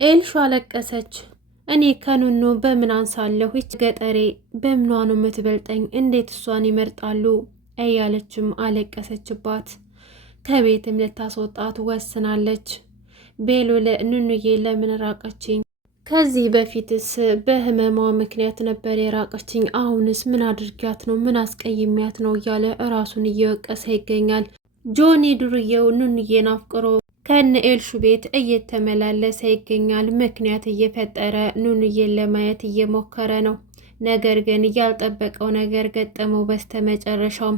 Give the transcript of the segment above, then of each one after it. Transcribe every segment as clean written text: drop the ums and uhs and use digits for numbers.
ኤልሹ አለቀሰች። እኔ ከኑኑ በምን አንሳለሁ? ይች ገጠሬ በምኗ ነው የምትበልጠኝ? እንዴት እሷን ይመርጣሉ? እያለችም አለቀሰችባት። ከቤትም ልታስወጣት ወስናለች። ቤሉል ኑኑዬ ለምን ራቀችኝ? ከዚህ በፊትስ በህመሟ ምክንያት ነበር የራቀችኝ። አሁንስ ምን አድርጊያት ነው? ምን አስቀይሚያት ነው? እያለ እራሱን እየወቀሰ ይገኛል። ጆኒ ዱርዬው ኑኑዬን አፍቅሮ ከነ ኤልሹ ቤት እየተመላለሰ ይገኛል። ምክንያት እየፈጠረ ኑኑዬን ለማየት እየሞከረ ነው። ነገር ግን ያልጠበቀው ነገር ገጠመው። በስተመጨረሻም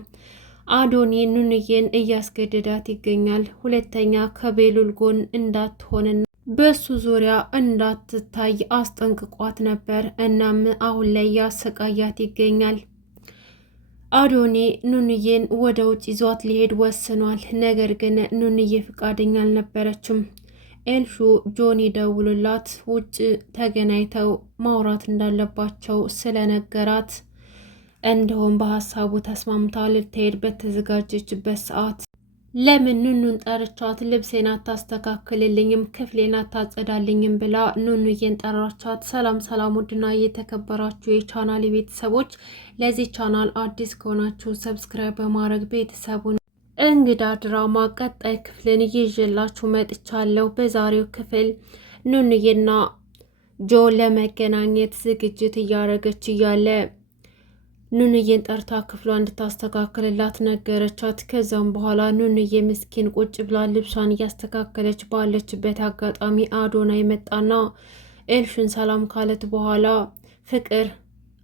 አዶኒ ኑኑዬን እያስገደዳት ይገኛል። ሁለተኛ ከቤሉል ጎን እንዳትሆንና በሱ ዙሪያ እንዳትታይ አስጠንቅቋት ነበር። እናም አሁን ላይ ያሰቃያት ይገኛል። አዶኒ ኑኑዬን ወደ ውጭ ይዟት ሊሄድ ወስኗል። ነገር ግን ኑኑዬ ፍቃደኛ አልነበረችም። ኤልሹ ጆኒ ደውሎላት ውጭ ተገናኝተው ማውራት እንዳለባቸው ስለነገራት እንዲሁም በሀሳቡ ተስማምታ ልትሄድ በተዘጋጀችበት ሰዓት ለምን ኑኑን ጠርቻት ልብሴን አታስተካክልልኝም፣ ክፍሌን አታጸዳልኝም ብላ ኑኑዬን ጠራቻት። ሰላም ሰላም! ውድና እየተከበራችሁ የቻናል ቤተሰቦች ለዚህ ቻናል አዲስ ከሆናችሁ ሰብስክራይብ በማድረግ ቤተሰቡን እንግዳ ድራማ ቀጣይ ክፍልን ይዤላችሁ መጥቻለሁ። በዛሬው ክፍል ኑኑዬና ጆ ለመገናኘት ዝግጅት እያደረገች እያለ ኑኑዬን ጠርታ ክፍሏ እንድታስተካክልላት ነገረቻት። ከዛም በኋላ ኑኑዬ ምስኪን ቁጭ ብላ ልብሷን እያስተካከለች ባለችበት አጋጣሚ አዶናይ መጣና ኤልሹን ሰላም ካለት በኋላ ፍቅር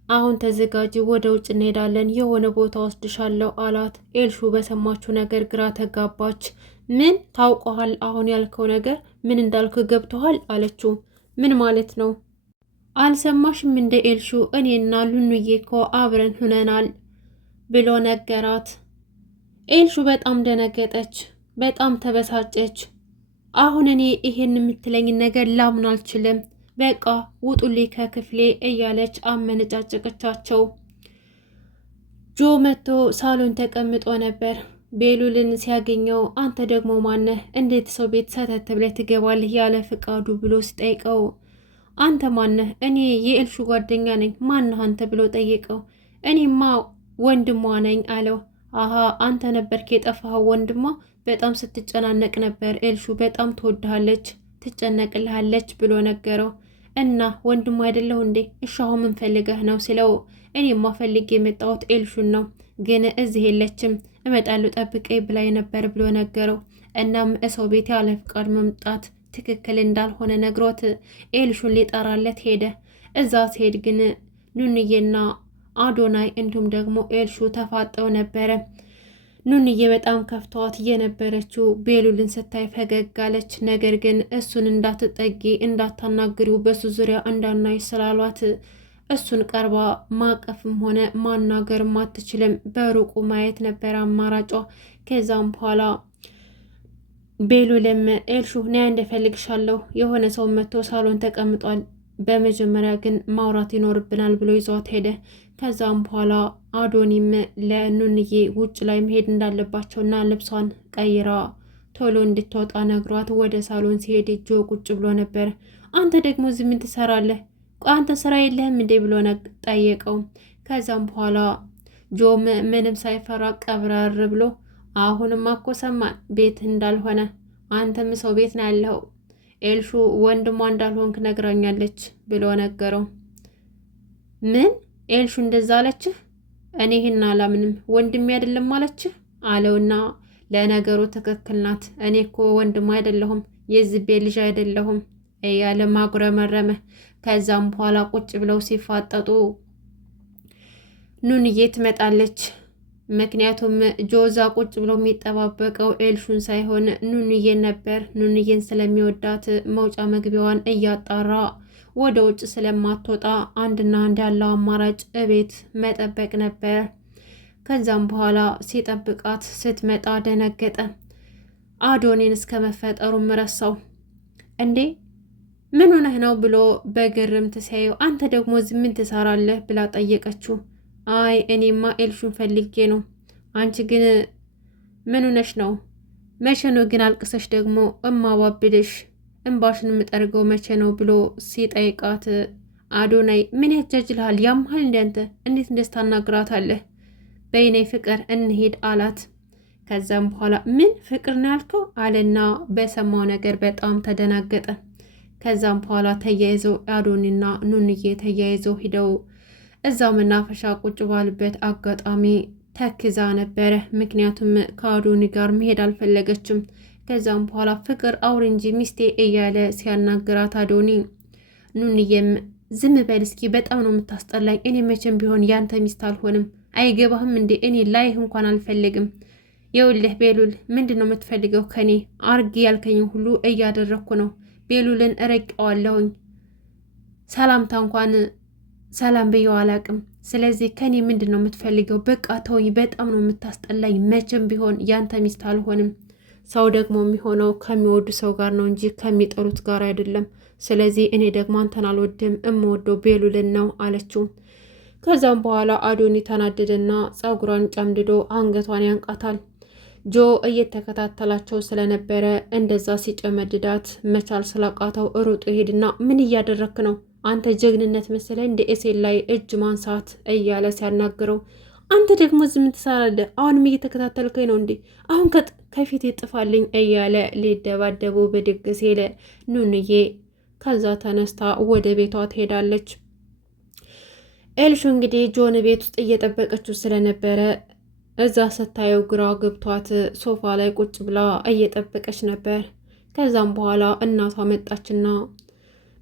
አሁን ተዘጋጂ፣ ወደ ውጭ እንሄዳለን፣ የሆነ ቦታ ወስድሻለሁ አላት። ኤልሹ በሰማችው ነገር ግራ ተጋባች። ምን ታውቀሃል? አሁን ያልከው ነገር ምን እንዳልክ ገብቶሃል? አለችው። ምን ማለት ነው? አልሰማሽም እንደ ኤልሹ እኔና ኑኑዬ እኮ አብረን ሁነናል ብሎ ነገራት። ኤልሹ በጣም ደነገጠች፣ በጣም ተበሳጨች። አሁን እኔ ይሄን የምትለኝ ነገር ላምን አልችልም፣ በቃ ውጡልኝ ከክፍሌ እያለች አመነጫጨቀቻቸው። ጆ መጥቶ ሳሎን ተቀምጦ ነበር። ቤሉልን ሲያገኘው አንተ ደግሞ ማነህ? እንዴት ሰው ቤት ሰተት ብለህ ትገባለህ ያለ ፍቃዱ ብሎ ሲጠይቀው አንተ ማነህ? እኔ የኤልሹ ጓደኛ ነኝ። ማነህ አንተ ብሎ ጠየቀው። እኔማ ወንድሟ ነኝ አለው። አሀ አንተ ነበርክ የጠፋኸው ወንድሟ። በጣም ስትጨናነቅ ነበር። ኤልሹ በጣም ትወድሃለች፣ ትጨነቅልሃለች ብሎ ነገረው። እና ወንድሟ አይደለሁ እንዴ? እሺ አሁን ምን ፈልገህ ነው ሲለው እኔማ ፈልጌ የመጣሁት ኤልሹን ነው፣ ግን እዚህ የለችም፣ እመጣለሁ ጠብቀኝ ብላኝ ነበር ብሎ ነገረው። እናም እሰው ቤት ያለ ፍቃድ መምጣት ትክክል እንዳልሆነ ነግሮት ኤልሹን ሊጠራለት ሄደ። እዛ ሲሄድ ግን ኑኑዬና አዶናይ እንዲሁም ደግሞ ኤልሹ ተፋጠው ነበረ። ኑኑዬ በጣም ከፍተዋት የነበረችው ቤሉልን ስታይ ፈገግ አለች። ነገር ግን እሱን እንዳትጠጊ እንዳታናግሪው፣ በሱ ዙሪያ እንዳናይ ስላሏት እሱን ቀርባ ማቀፍም ሆነ ማናገርም አትችልም። በሩቁ ማየት ነበር አማራጯ። ከዛም በኋላ ቤሉልም ኤልሹ ና እንደፈልግሻለሁ፣ የሆነ ሰው መጥቶ ሳሎን ተቀምጧል፣ በመጀመሪያ ግን ማውራት ይኖርብናል ብሎ ይዟት ሄደ። ከዛም በኋላ አዶኒም ለኑንዬ ውጭ ላይ መሄድ እንዳለባቸውና ልብሷን ቀይራ ቶሎ እንድትወጣ ነግሯት ወደ ሳሎን ሲሄድ ጆ ቁጭ ብሎ ነበር። አንተ ደግሞ እዚህ ምን ትሰራለህ? አንተ ስራ የለህም እንዴ ብሎ ጠየቀው። ከዛም በኋላ ጆ ምንም ሳይፈራ ቀብራር ብሎ አሁንም እኮ ሰማን ቤት እንዳልሆነ፣ አንተም ሰው ቤት ነው ያለው፣ ኤልሹ ወንድሟ እንዳልሆንክ ነግራኛለች ብሎ ነገረው። ምን ኤልሹ እንደዛ አለችህ? እኔ ይህን አላምንም፣ ወንድሜ አይደለም አለችህ አለውና ለነገሩ ትክክል ናት፣ እኔ እኮ ወንድም አይደለሁም፣ የዝቤ ልጅ አይደለሁም እያለ ማጉረመረመ። ከዛም በኋላ ቁጭ ብለው ሲፋጠጡ ኑንዬ ትመጣለች። ምክንያቱም ጆዛ ቁጭ ብሎ የሚጠባበቀው ኤልሹን ሳይሆን ኑንዬን ነበር። ኑንዬን ስለሚወዳት መውጫ መግቢያዋን እያጣራ ወደ ውጭ ስለማትወጣ አንድና አንድ ያለው አማራጭ እቤት መጠበቅ ነበር። ከዛም በኋላ ሲጠብቃት ስትመጣ ደነገጠ። አዶኒን እስከ መፈጠሩም ረሳው። እንዴ ምን ሆነህ ነው ብሎ በግርምት ሲያየው አንተ ደግሞ እዚህ ምን ትሰራለህ ብላ ጠየቀችው። አይ እኔማ ኤልሹን ፈልጌ ነው። አንቺ ግን ምን ሆነሽ ነው? መቼ ነው ግን አልቅሰሽ ደግሞ እማባብልሽ? እንባሽን የምጠርገው መቼ ነው ብሎ ሲጠይቃት አዶናይ ምን ያጃጅልሃል? ያምሃል እንደ አንተ እንዴት እንደዚህ ታናግራታለህ? በይኔ ፍቅር እንሄድ አላት። ከዛም በኋላ ምን ፍቅር ነው ያልከው አለና በሰማው ነገር በጣም ተደናገጠ። ከዛም በኋላ ተያይዘው አዶኒና ኑንዬ ተያይዘው ሂደው እዛው መናፈሻ ቁጭ ባሉበት አጋጣሚ ተክዛ ነበረ። ምክንያቱም ከአዶኒ ጋር መሄድ አልፈለገችም። ከዛም በኋላ ፍቅር አውሪ እንጂ ሚስቴ እያለ ሲያናግራት አዶኒ ኑንዬም ዝም በል እስኪ በጣም ነው የምታስጠላኝ። እኔ መቼም ቢሆን ያንተ ሚስት አልሆንም። አይገባህም እንዴ? እኔ ላይህ እንኳን አልፈልግም። የውልህ ቤሉል ምንድን ነው የምትፈልገው ከኔ? አርግ ያልከኝ ሁሉ እያደረግኩ ነው። ቤሉልን እረቀዋለሁኝ። ሰላምታ እንኳን ሰላም ብየው አላቅም። ስለዚህ ከኔ ምንድን ነው የምትፈልገው? በቃ ተውኝ። በጣም ነው የምታስጠላኝ። መቼም ቢሆን ያንተ ሚስት አልሆንም። ሰው ደግሞ የሚሆነው ከሚወዱ ሰው ጋር ነው እንጂ ከሚጠሉት ጋር አይደለም። ስለዚህ እኔ ደግሞ አንተን አልወድም፣ እምወደው ቤሉልን ነው አለችው። ከዛም በኋላ አዶኒ ተናደደና ፀጉሯን ጨምድዶ አንገቷን ያንቃታል። ጆ እየተከታተላቸው ስለነበረ እንደዛ ሲጨመድዳት መቻል ስላቃተው ሩጦ ይሄድና ምን እያደረክ ነው አንተ? ጀግንነት መሰለ እንደ ኤሴል ላይ እጅ ማንሳት እያለ ሲያናግረው አንተ ደግሞ ዝም ትሰራለህ? አሁንም እየተከታተልከኝ ነው እንዴ? አሁን ከፊት ይጥፋልኝ እያለ ሊደባደቡ ብድግ ሲል ኑንዬ ከዛ ተነስታ ወደ ቤቷ ትሄዳለች። ኤልሹ እንግዲህ ጆን ቤት ውስጥ እየጠበቀችው ስለነበረ እዛ ስታየው ግራ ገብቷት ሶፋ ላይ ቁጭ ብላ እየጠበቀች ነበር። ከዛም በኋላ እናቷ መጣችና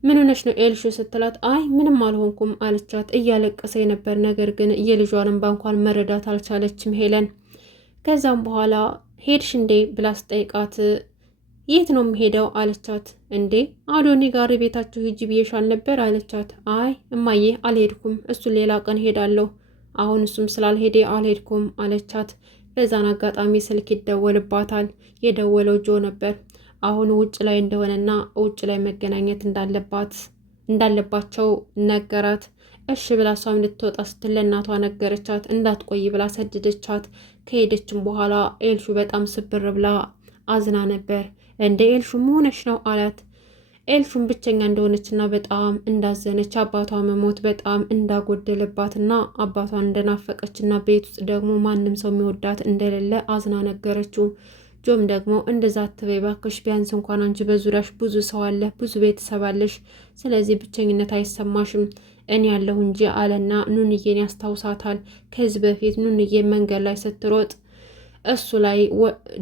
ምን ሆነሽ ነው ኤልሹ ስትላት አይ ምንም አልሆንኩም አለቻት። እያለቀሰ ነበር፣ ነገር ግን የልጇን እንባ እንኳን መረዳት አልቻለችም ሄለን። ከዛም በኋላ ሄድሽ እንዴ ብላ ስጠይቃት የት ነው የምሄደው አለቻት። እንዴ አዶኒ ጋር ቤታችሁ ሂጂ ብዬሻል ነበር አለቻት። አይ እማዬ አልሄድኩም፣ እሱ ሌላ ቀን ሄዳለሁ፣ አሁን እሱም ስላልሄደ አልሄድኩም አለቻት። በዛን አጋጣሚ ስልክ ይደወልባታል። የደወለው ጆ ነበር። አሁን ውጭ ላይ እንደሆነና ውጭ ላይ መገናኘት እንዳለባቸው ነገራት። እሺ ብላ እሷም ልትወጣ ስትል ለእናቷ ነገረቻት። እንዳትቆይ ብላ ሰደደቻት። ከሄደችም በኋላ ኤልሹ በጣም ስብር ብላ አዝና ነበር። እንደ ኤልሹ መሆነች ነው አላት። ኤልሹም ብቸኛ እንደሆነችና በጣም እንዳዘነች አባቷ መሞት በጣም እንዳጎደለባትና አባቷን እንደናፈቀችና ቤት ውስጥ ደግሞ ማንም ሰው የሚወዳት እንደሌለ አዝና ነገረችው። ጆም ደግሞ እንደዛ አትበይ እባክሽ፣ ቢያንስ እንኳን አንቺ በዙሪያሽ ብዙ ሰው አለ፣ ብዙ ቤተሰብ አለሽ፣ ስለዚህ ብቸኝነት አይሰማሽም፣ እኔ ያለሁ እንጂ አለና ኑንዬን ያስታውሳታል። ከዚህ በፊት ኑንዬ መንገድ ላይ ስትሮጥ እሱ ላይ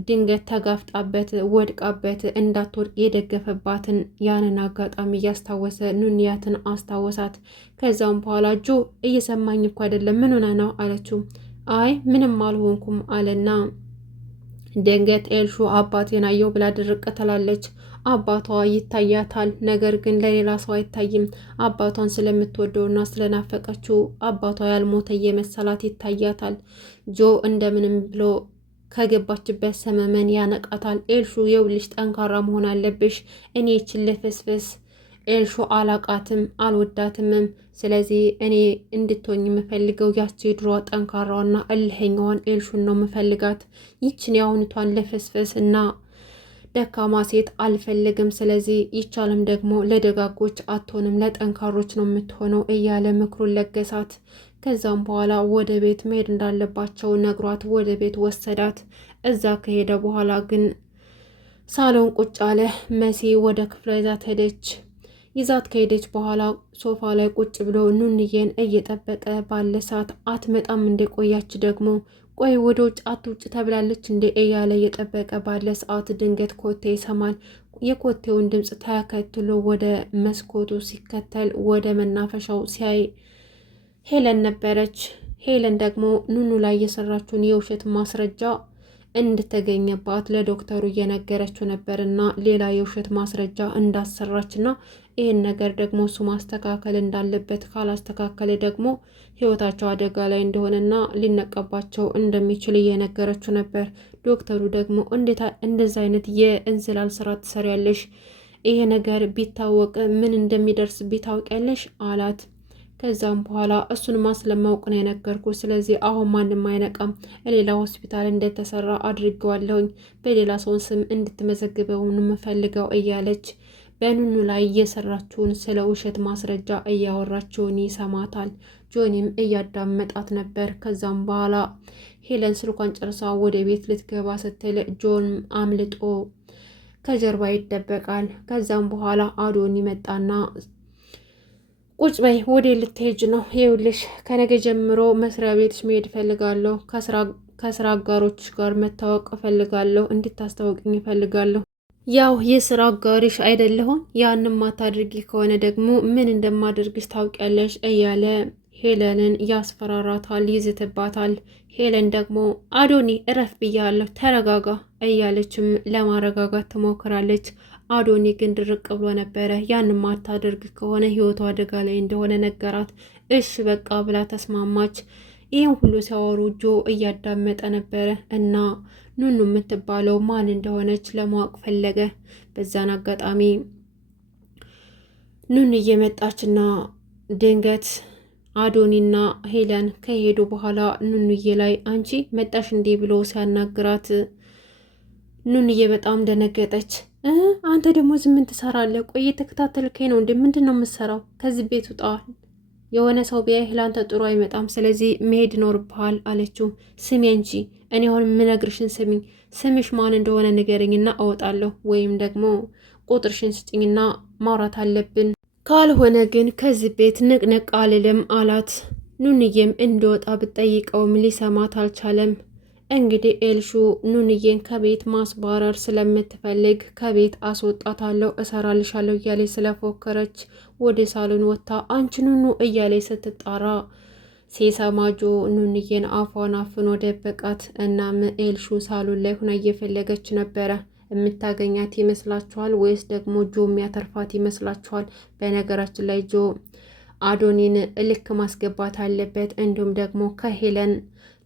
ድንገት ተጋፍጣበት ወድቃበት እንዳትወድቅ የደገፈባትን ያንን አጋጣሚ እያስታወሰ ኑንያትን አስታወሳት። ከዛም በኋላ ጆ እየሰማኝ እኮ አይደለም፣ ምን ሆነ ነው አለችው። አይ ምንም አልሆንኩም አለና ድንገት ኤልሹ አባቴን አየው ብላ ድርቅ ትላለች። አባቷ ይታያታል፣ ነገር ግን ለሌላ ሰው አይታይም። አባቷን ስለምትወደውና ስለናፈቀችው አባቷ ያልሞተ የመሰላት ይታያታል። ጆ እንደምንም ብሎ ከገባችበት ሰመመን ያነቃታል። ኤልሹ የውልሽ ጠንካራ መሆን አለብሽ፣ እኔ ችልፍስፍስ ኤልሹ አላቃትም አልወዳትምም። ስለዚህ እኔ እንድትሆኝ የምፈልገው ያቺ ድሮ ጠንካራዋና እልኸኛዋን ኤልሹን ነው የምፈልጋት። ይችን የአሁኒቷን ልፍስፍስ እና ደካማ ሴት አልፈልግም። ስለዚህ ይቻልም ደግሞ ለደጋጎች አትሆንም ለጠንካሮች ነው የምትሆነው እያለ ምክሩን ለገሳት። ከዛም በኋላ ወደ ቤት መሄድ እንዳለባቸው ነግሯት ወደ ቤት ወሰዳት። እዛ ከሄደ በኋላ ግን ሳሎን ቁጭ አለ። መሲ ወደ ክፍሏ ይዛት ሄደች። ይዛት ከሄደች በኋላ ሶፋ ላይ ቁጭ ብሎ ኑንዬን እየጠበቀ ባለ ሰዓት አትመጣም እንደቆያች ደግሞ ቆይ ወደ ውጭ አትውጭ ተብላለች እንደ እያለ እየጠበቀ ባለ ሰዓት ድንገት ኮቴ ይሰማል። የኮቴውን ድምፅ ተከትሎ ወደ መስኮቱ ሲከተል ወደ መናፈሻው ሲያይ ሄለን ነበረች። ሄለን ደግሞ ኑኑ ላይ የሰራችውን የውሸት ማስረጃ እንድተገኘባት ለዶክተሩ እየነገረችው ነበርና ሌላ የውሸት ማስረጃ እንዳሰራችና ይህን ነገር ደግሞ እሱ ማስተካከል እንዳለበት ካላስተካከለ ደግሞ ሕይወታቸው አደጋ ላይ እንደሆነና ሊነቀባቸው እንደሚችል እየነገረችው ነበር። ዶክተሩ ደግሞ እንደዚህ አይነት የእንዝላል ስራ ትሰሪያለሽ? ይሄ ነገር ቢታወቅ ምን እንደሚደርስ ቢታውቂያለሽ አላት። ከዛም በኋላ እሱንማ ስለማውቅ ነው የነገርኩ። ስለዚህ አሁን ማንም አይነቃም። ሌላ ሆስፒታል እንደተሰራ አድርገዋለሁኝ። በሌላ ሰውን ስም እንድትመዘግበው የምፈልገው እያለች በኑኑ ላይ እየሰራችውን ስለ ውሸት ማስረጃ እያወራችውን ይሰማታል። ጆኒም እያዳመጣት ነበር። ከዛም በኋላ ሄለን ስልኳን ጨርሳ ወደ ቤት ልትገባ ስትል ጆን አምልጦ ከጀርባ ይደበቃል። ከዛም በኋላ አዶኒ መጣና ቁጭ በይ፣ ወደ ልትሄጅ ነው? ይኸውልሽ ከነገ ጀምሮ መስሪያ ቤትሽ መሄድ እፈልጋለሁ። ከስራ አጋሮች ጋር መታወቅ እፈልጋለሁ። እንድታስታውቅኝ እፈልጋለሁ። ያው የስራ አጋሪሽ አይደለሁም። ያንም ማታድርጊ ከሆነ ደግሞ ምን እንደማደርግሽ ታውቂያለሽ እያለ ሄለንን ያስፈራራታል፣ ይዝትባታል። ሄለን ደግሞ አዶኒ እረፍ ብያለሁ፣ ተረጋጋ እያለችም ለማረጋጋት ትሞክራለች። አዶኒ ግን ድርቅ ብሎ ነበረ። ያንን ማታደርግ ከሆነ ህይወቷ አደጋ ላይ እንደሆነ ነገራት። እሽ በቃ ብላ ተስማማች። ይህን ሁሉ ሲያወሩ ጆ እያዳመጠ ነበረ እና ኑኑ የምትባለው ማን እንደሆነች ለማወቅ ፈለገ። በዛን አጋጣሚ ኑኑ እየመጣችና ድንገት አዶኒና ሄለን ከሄዱ በኋላ ኑኑዬ ላይ አንቺ መጣሽ እንዴ ብሎ ሲያናግራት ኑኑዬ በጣም ደነገጠች። አንተ ደግሞ ምን ትሰራለህ? ቆይ እየተከታተልከኝ ነው እንዴ? ምንድን ነው የምትሰራው? ከዚህ ቤት ውጣ። የሆነ ሰው ቢያይህ ለአንተ ጥሩ አይመጣም። ስለዚህ መሄድ ይኖርብሃል አለችው። ስሚ እንጂ እኔ አሁን የምነግርሽን ስሚኝ። ስምሽ ማን እንደሆነ ንገረኝና እወጣለሁ፣ ወይም ደግሞ ቁጥርሽን ስጭኝና ማውራት አለብን። ካልሆነ ግን ከዚህ ቤት ንቅንቅ አልልም አላት። ኑንዬም እንደወጣ ብትጠይቀውም ሊሰማት አልቻለም። እንግዲህ ኤልሹ ኑንዬን ከቤት ማስባረር ስለምትፈልግ ከቤት አስወጣታለሁ፣ እሰራልሻለሁ እያለች ስለፎከረች ወደ ሳሎን ወጥታ አንቺ ኑኑ እያለች ስትጣራ ሲሰማ ጆ ኑንዬን አፏን አፍኖ ደበቃት። እናም ኤልሹ ሳሎን ላይ ሆና እየፈለገች ነበረ። የምታገኛት ይመስላችኋል ወይስ ደግሞ ጆ የሚያተርፋት ይመስላችኋል? በነገራችን ላይ ጆ አዶኒን ልክ ማስገባት አለበት። እንዲሁም ደግሞ ከሄለን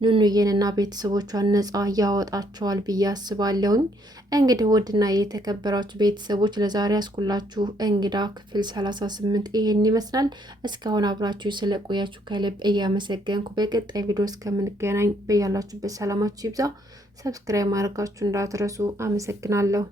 ኑኑዬንና ቤተሰቦቿን ነፃ ያወጣቸዋል ብዬ አስባለሁኝ። እንግዲህ ውድና የተከበራችሁ ቤተሰቦች ለዛሬ ያስኩላችሁ እንግዳ ክፍል 38 ይሄን ይመስላል። እስካሁን አብራችሁ ስለቆያችሁ ከልብ እያመሰገንኩ በቀጣይ ቪዲዮ እስከምንገናኝ በያላችሁበት ሰላማችሁ ይብዛ። ሰብስክራይብ ማድረጋችሁ እንዳትረሱ። አመሰግናለሁ።